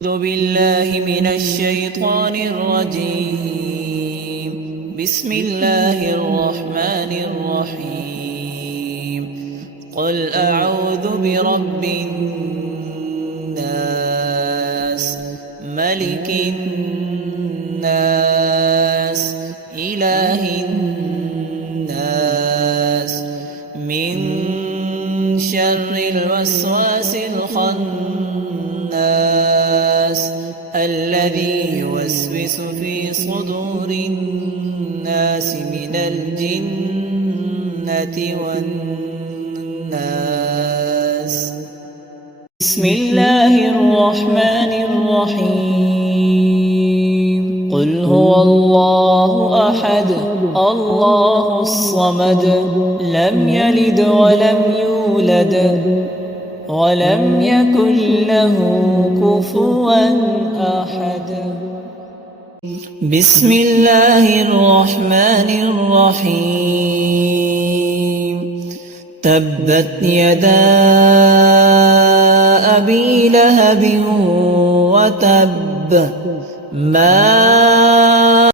أعوذ بالله من الشيطان الرجيم. بسم الله الرحمن الرحيم. قل أعوذ برب الناس ملك الناس إله الناس من شر الوسواس الخناس الذي يوسوس في صدور الناس من الجنة والناس. بسم الله الرحمن الرحيم. قل هو الله أحد الله الصمد لم يلد ولم يولد ولم يكن له كفوا أحد. بسم الله الرحمن الرحيم. تبت يدا أبي لهب وتب ما